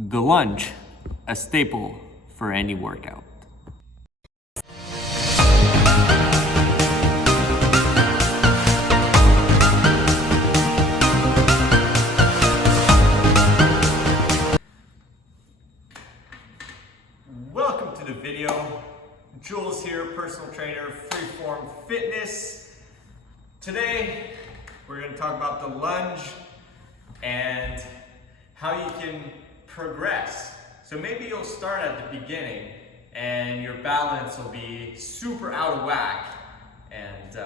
The lunge, a staple for any workout. Welcome to the video. Jules here, personal trainer, Freeform Fitness. Today, we're going to talk about the lunge and how you can progress. So maybe you'll start at the beginning and your balance will be super out of whack and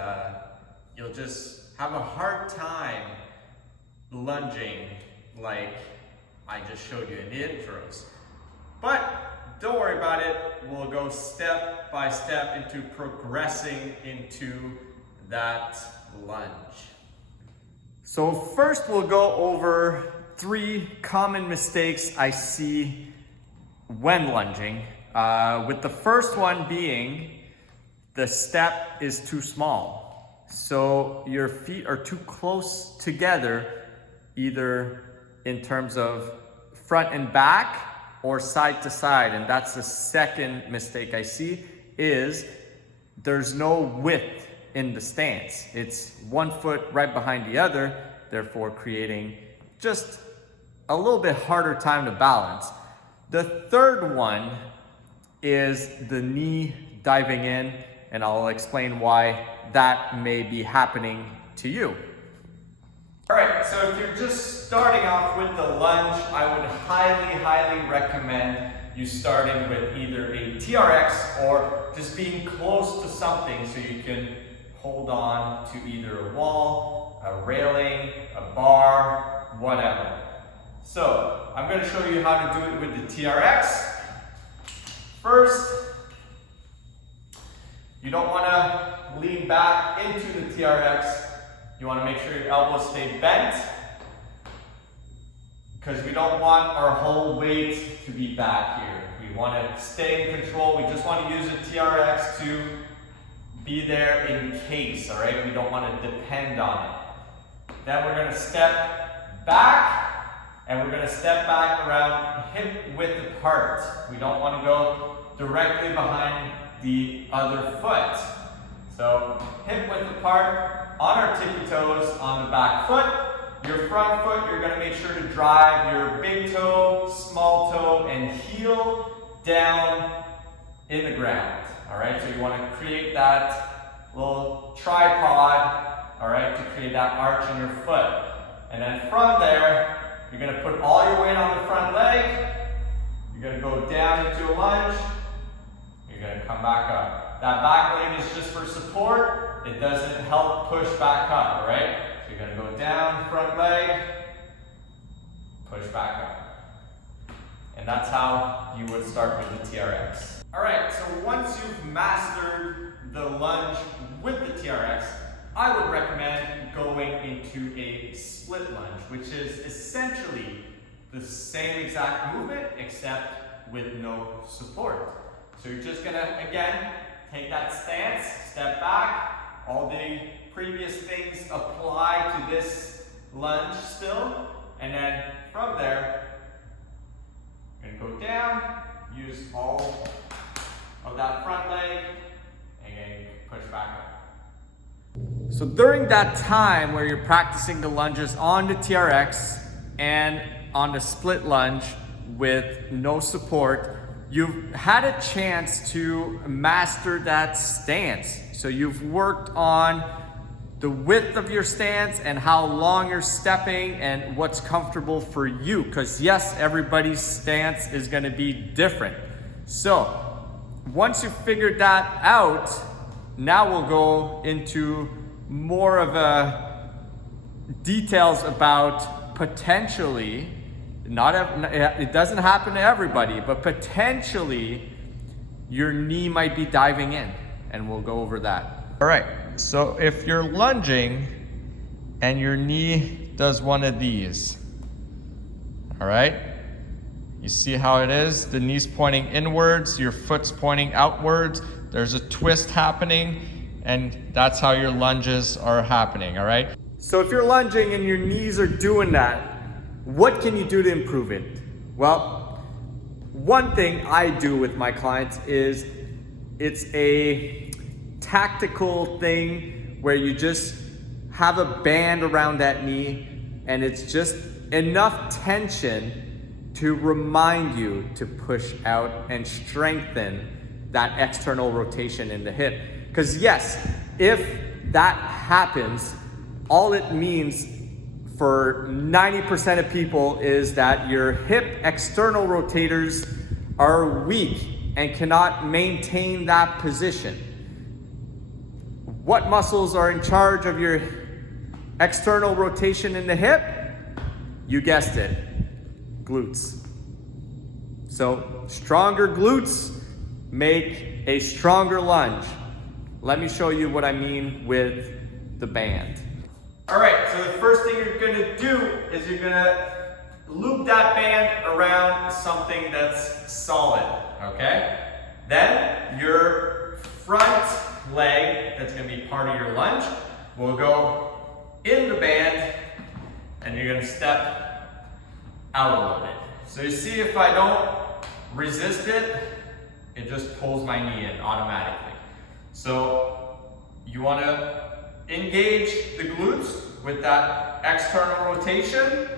you'll just have a hard time lunging like I just showed you in the intros. But don't worry about it, we'll go step by step into progressing into that lunge. So first we'll go over 3 common mistakes I see when lunging, with the first one being the step is too small. So your feet are too close together, either in terms of front and back or side to side. And that's the second mistake I see, is there's no width in the stance. It's one foot right behind the other, therefore creating just a little bit harder time to balance. The third one is the knee diving in, and I'll explain why that may be happening to you. All right, so if you're just starting off with the lunge, I would highly recommend you starting with either a TRX or just being close to something so you can hold on to either a wall, a railing, a bar, whatever. So I'm going to show you how to do it with the TRX. First, you don't want to lean back into the TRX. You want to make sure your elbows stay bent, because we don't want our whole weight to be back here. We want to stay in control. We just want to use the TRX to be there in case, all right? We don't want to depend on it. Then we're going to step back, and we're going to step back around hip width apart. We don't want to go directly behind the other foot. So hip width apart, on our tippy toes on the back foot. Your front foot, you're going to make sure to drive your big toe, small toe, and heel down in the ground. All right, so you want to create that little tripod, all right, to create that arch in your foot. And then from there, you're going to put all your weight on the front leg. You're going to go down into a lunge. You're going to come back up. That back leg is just for support. It doesn't help push back up, all right? So you're going to go down, front leg, push back up. And that's how you would start with the TRX. All right, so once you've mastered the lunge with the TRX, I would recommend going into a split lunge, which is essentially the same exact movement except with no support. So you're just gonna, again, take that stance, step back. All the previous things apply to this lunge still. And then from there, you're gonna go down, use all of that front leg, and again, push back up. So during that time where you're practicing the lunges on the TRX and on the split lunge with no support, you've had a chance to master that stance. So you've worked on the width of your stance and how long you're stepping and what's comfortable for you. Because yes, everybody's stance is going to be different. So once you've figured that out, now we'll go into more of a details about potentially, it doesn't happen to everybody, but potentially your knee might be diving in, and we'll go over that. All right, so if you're lunging and your knee does one of these, all right, you see how it is? The knee's pointing inwards, your foot's pointing outwards, there's a twist happening, and that's how your lunges are happening, all right? So if you're lunging and your knees are doing that, what can you do to improve it? Well, one thing I do with my clients is it's a tactical thing where you just have a band around that knee and it's just enough tension to remind you to push out and strengthen that external rotation in the hip. Because yes, if that happens, all it means for 90% of people is that your hip external rotators are weak and cannot maintain that position. What muscles are in charge of your external rotation in the hip? You guessed it, glutes. So stronger glutes make a stronger lunge. Let me show you what I mean with the band. All right, so the first thing you're gonna do is you're gonna loop that band around something that's solid, okay? Then your front leg, that's gonna be part of your lunge, will go in the band and you're gonna step out a little bit. So you see if I don't resist it, it just pulls my knee in automatically. So you wanna engage the glutes with that external rotation.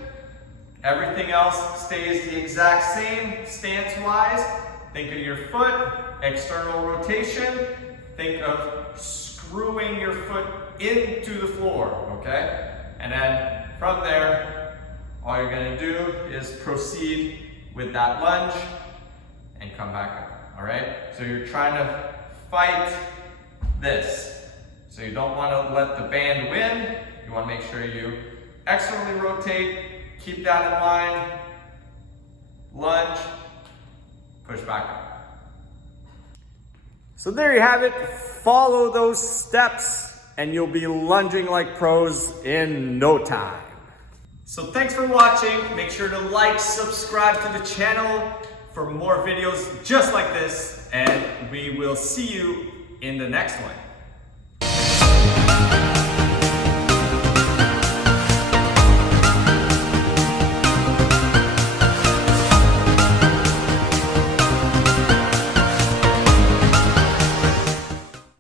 Everything else stays the exact same stance-wise. Think of your foot, external rotation. Think of screwing your foot into the floor, okay? And then from there, all you're gonna do is proceed with that lunge and come back up, all right? So you're trying to fight this. So you don't want to let the band win. You want to make sure you externally rotate. Keep that in mind. Lunge, push back up. So there you have it. Follow those steps and you'll be lunging like pros in no time. So thanks for watching. Make sure to like, subscribe to the channel for more videos just like this, and we will see you in the next one.